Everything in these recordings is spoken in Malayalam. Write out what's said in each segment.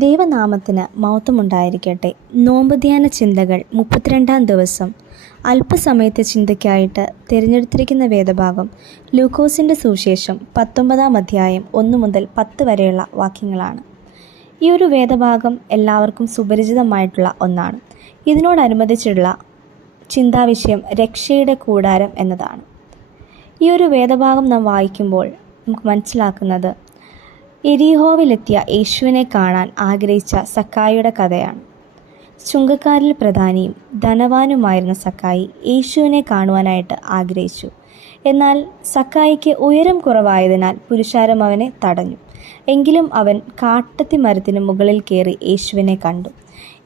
ദൈവനാമത്തിന് മഹത്വമുണ്ടായിരിക്കട്ടെ. നോമ്പുധ്യാന ചിന്തകൾ 32-ാം ദിവസം. അല്പസമയത്തെ ചിന്തയ്ക്കായിട്ട് തിരഞ്ഞെടുത്തിരിക്കുന്ന വേദഭാഗം ലൂക്കോസിൻ്റെ സുവിശേഷം 19-ാം അധ്യായം 1 മുതൽ 10 വരെയുള്ള വാക്യങ്ങളാണ്. ഈ ഒരു വേദഭാഗം എല്ലാവർക്കും സുപരിചിതമായിട്ടുള്ള ഒന്നാണ്. ഇതിനോടനുബന്ധിച്ചുള്ള ചിന്താവിഷയം രക്ഷയുടെ കൂടാരം എന്നതാണ്. ഈ ഒരു വേദഭാഗം നാം വായിക്കുമ്പോൾ നമുക്ക് മനസ്സിലാക്കുന്നത് എരീഹോവിലെത്തിയ യേശുവിനെ കാണാൻ ആഗ്രഹിച്ച സക്കായിയുടെ കഥയാണ്. ചുങ്കക്കാരിൽ പ്രധാനിയും ധനവാനുമായിരുന്ന സക്കായി യേശുവിനെ കാണുവാനായിട്ട് ആഗ്രഹിച്ചു. എന്നാൽ സക്കായിക്ക് ഉയരം കുറവായതിനാൽ പുരുഷാരം അവനെ തടഞ്ഞു. എങ്കിലും അവൻ കാട്ടത്തി മരത്തിന് മുകളിൽ കയറി യേശുവിനെ കണ്ടു.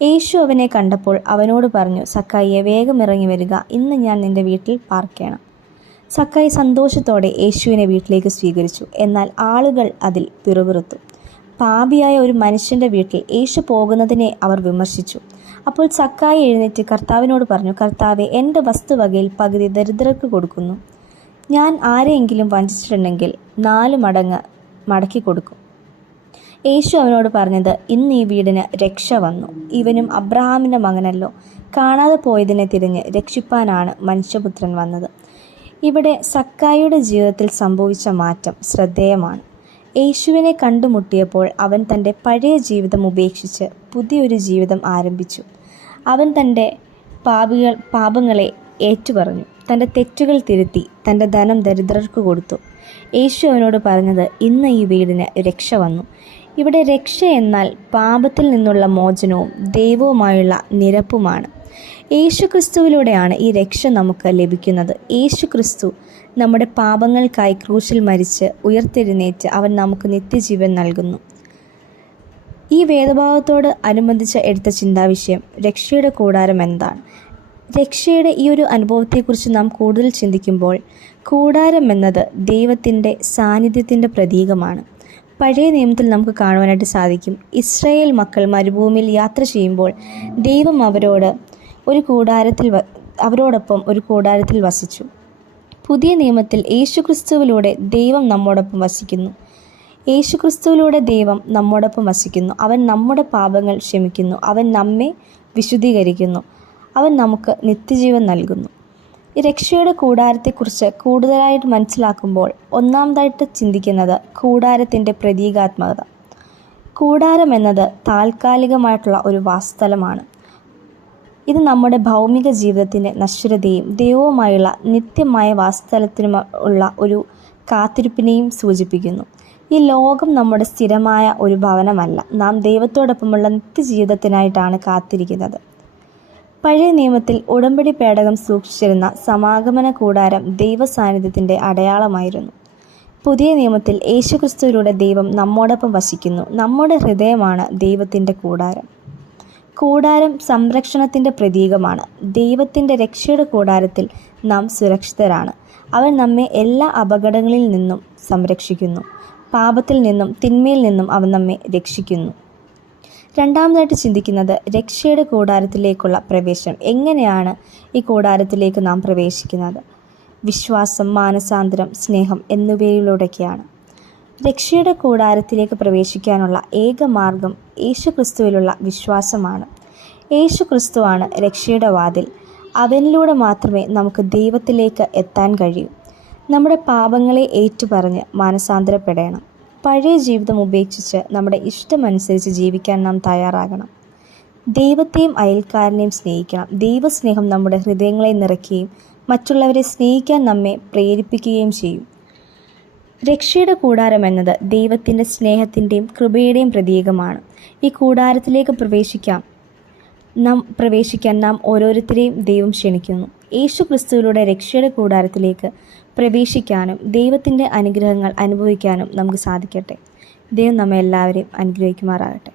യേശു അവനെ കണ്ടപ്പോൾ അവനോട് പറഞ്ഞു, സക്കായിയെ, വേഗം ഇറങ്ങി വരിക, ഇന്ന് ഞാൻ നിന്റെ വീട്ടിൽ പാർക്കണം. സക്കായി സന്തോഷത്തോടെ യേശുവിനെ വീട്ടിലേക്ക് സ്വീകരിച്ചു. എന്നാൽ ആളുകൾ അതിൽ പിറുപിറുത്തു. പാപിയായ ഒരു മനുഷ്യൻ്റെ വീട്ടിൽ യേശു പോകുന്നതിനെ അവർ വിമർശിച്ചു. അപ്പോൾ സക്കായി എഴുന്നേറ്റ് കർത്താവിനോട് പറഞ്ഞു, കർത്താവെ, എൻ്റെ വസ്തുവകയിൽ പകുതി ദരിദ്രർക്ക് കൊടുക്കുന്നു. ഞാൻ ആരെയെങ്കിലും വഞ്ചിച്ചിട്ടുണ്ടെങ്കിൽ 4 മടങ്ങ് മടക്കി കൊടുക്കും. യേശു അവനോട് പറഞ്ഞത്, ഇന്ന് ഈ വീടിന് രക്ഷ വന്നു. ഇവനും അബ്രഹാമിൻ്റെ മകനല്ലോ. കാണാതെ പോയതിനെ തിരിഞ്ഞ് രക്ഷിപ്പാനാണ് മനുഷ്യപുത്രൻ വന്നത്. ഇവിടെ സക്കായിയുടെ ജീവിതത്തിൽ സംഭവിച്ച മാറ്റം ശ്രദ്ധേയമാണ്. യേശുവിനെ കണ്ടുമുട്ടിയപ്പോൾ അവൻ തൻ്റെ പഴയ ജീവിതം ഉപേക്ഷിച്ച് പുതിയൊരു ജീവിതം ആരംഭിച്ചു. അവൻ തൻ്റെ പാപങ്ങളെ ഏറ്റുപറഞ്ഞു, തൻ്റെ തെറ്റുകൾ തിരുത്തി, തൻ്റെ ധനം ദരിദ്രർക്ക് കൊടുത്തു. യേശു അവനോട് പറഞ്ഞത്, ഇന്ന് ഈ വീടിന് രക്ഷ വന്നു. ഇവിടെ രക്ഷ എന്നാൽ പാപത്തിൽ നിന്നുള്ള മോചനവും ദൈവവുമായുള്ള നിരപ്പുമാണ്. യേശുക്രിസ്തുവിലൂടെയാണ് ഈ രക്ഷ നമുക്ക് ലഭിക്കുന്നത്. യേശുക്രിസ്തു നമ്മുടെ പാപങ്ങൾക്കായി ക്രൂശിൽ മരിച്ച് ഉയർത്തെഴുന്നേറ്റ് അവൻ നമുക്ക് നിത്യജീവൻ നൽകുന്നു. ഈ വേദഭാഗത്തോട് അനുബന്ധിച്ച് എടുത്ത ചിന്താവിഷയം രക്ഷയുടെ കൂടാരം എന്താണ്? രക്ഷയുടെ ഈ ഒരു അനുഭവത്തെക്കുറിച്ച് നാം കൂടുതൽ ചിന്തിക്കുമ്പോൾ കൂടാരം എന്നത് ദൈവത്തിൻ്റെ സാന്നിധ്യത്തിൻ്റെ പ്രതീകമാണ്. പഴയ നിയമത്തിൽ നമുക്ക് കാണുവാനായിട്ട് സാധിക്കും. ഇസ്രായേൽ മക്കൾ മരുഭൂമിയിൽ യാത്ര ചെയ്യുമ്പോൾ ദൈവം അവരോടൊപ്പം ഒരു കൂടാരത്തിൽ വസിച്ചു. പുതിയ നിയമത്തിൽ യേശുക്രിസ്തുവിലൂടെ ദൈവം നമ്മോടൊപ്പം വസിക്കുന്നു. യേശുക്രിസ്തുവിലൂടെ ദൈവം നമ്മോടൊപ്പം വസിക്കുന്നു. അവൻ നമ്മുടെ പാപങ്ങൾ ക്ഷമിക്കുന്നു. അവൻ നമ്മെ വിശുദ്ധീകരിക്കുന്നു. അവൻ നമുക്ക് നിത്യജീവൻ നൽകുന്നു. ഈ രക്ഷയുടെ കൂടാരത്തെക്കുറിച്ച് കൂടുതലായിട്ട് മനസ്സിലാക്കുമ്പോൾ ഒന്നാമതായിട്ട് ചിന്തിക്കുന്നത് കൂടാരത്തിൻ്റെ പ്രതീകാത്മകത. കൂടാരം എന്നത് താൽക്കാലികമായിട്ടുള്ള ഒരു വാസസ്ഥലമാണ്. ഇത് നമ്മുടെ ഭൗമിക ജീവിതത്തിൻ്റെ നശ്വരതയും ദൈവവുമായുള്ള നിത്യമായ വാസസ്ഥലത്തിനും ഉള്ള ഒരു കാത്തിരിപ്പിനെയും സൂചിപ്പിക്കുന്നു. ഈ ലോകം നമ്മുടെ സ്ഥിരമായ ഒരു ഭവനമല്ല. നാം ദൈവത്തോടൊപ്പമുള്ള നിത്യജീവിതത്തിനായിട്ടാണ് കാത്തിരിക്കുന്നത്. പഴയ നിയമത്തിൽ ഉടമ്പടി പേടകം സൂക്ഷിച്ചിരുന്ന സമാഗമന കൂടാരം ദൈവ സാന്നിധ്യത്തിൻ്റെ അടയാളമായിരുന്നു. പുതിയ നിയമത്തിൽ യേശുക്രിസ്തുവിലൂടെ ദൈവം നമ്മോടൊപ്പം വസിക്കുന്നു. നമ്മുടെ ഹൃദയമാണ് ദൈവത്തിൻ്റെ കൂടാരം. കൂടാരം സംരക്ഷണത്തിൻ്റെ പ്രതീകമാണ്. ദൈവത്തിൻ്റെ രക്ഷയുടെ കൂടാരത്തിൽ നാം സുരക്ഷിതരാണ്. അവൻ നമ്മെ എല്ലാ അപകടങ്ങളിൽ നിന്നും സംരക്ഷിക്കുന്നു. പാപത്തിൽ നിന്നും തിന്മയിൽ നിന്നും അവൻ നമ്മെ രക്ഷിക്കുന്നു. രണ്ടാമതായിട്ട് ചിന്തിക്കുന്നത് രക്ഷയുടെ കൂടാരത്തിലേക്കുള്ള പ്രവേശനം. എങ്ങനെയാണ് ഈ കൂടാരത്തിലേക്ക് നാം പ്രവേശിക്കുന്നത്? വിശ്വാസം, മാനസാന്തരം, സ്നേഹം എന്നിവയിലൂടെയൊക്കെയാണ്. രക്ഷയുടെ കൂടാരത്തിലേക്ക് പ്രവേശിക്കാനുള്ള ഏക മാർഗം യേശുക്രിസ്തുവിലുള്ള വിശ്വാസമാണ്. യേശുക്രിസ്തുവാണ് രക്ഷയുടെ വാതിൽ. അവനിലൂടെ മാത്രമേ നമുക്ക് ദൈവത്തിലേക്ക് എത്താൻ കഴിയൂ. നമ്മുടെ പാപങ്ങളെ ഏറ്റുപറഞ്ഞ് മാനസാന്തരപ്പെടണം. പഴയ ജീവിതം ഉപേക്ഷിച്ച് നമ്മുടെ ഇഷ്ടമനുസരിച്ച് ജീവിക്കാൻ നാം തയ്യാറാകണം. ദൈവത്തെയും അയൽക്കാരനെയും സ്നേഹിക്കണം. ദൈവസ്നേഹം നമ്മുടെ ഹൃദയങ്ങളെ നിറയ്ക്കുകയും മറ്റുള്ളവരെ സ്നേഹിക്കാൻ നമ്മെ പ്രേരിപ്പിക്കുകയും ചെയ്യും. രക്ഷയുടെ കൂടാരം എന്നത് ദൈവത്തിൻ്റെ സ്നേഹത്തിൻ്റെയും കൃപയുടെയും പ്രതീകമാണ്. ഈ കൂടാരത്തിലേക്ക് പ്രവേശിക്കാൻ നാം ഓരോരുത്തരെയും ദൈവം ക്ഷണിക്കുന്നു. യേശുക്രിസ്തുവിലൂടെ രക്ഷയുടെ കൂടാരത്തിലേക്ക് പ്രവേശിക്കാനും ദൈവത്തിൻ്റെ അനുഗ്രഹങ്ങൾ അനുഭവിക്കാനും നമുക്ക് സാധിക്കട്ടെ. ദൈവം നമ്മെ എല്ലാവരെയും അനുഗ്രഹിക്കുമാറാകട്ടെ.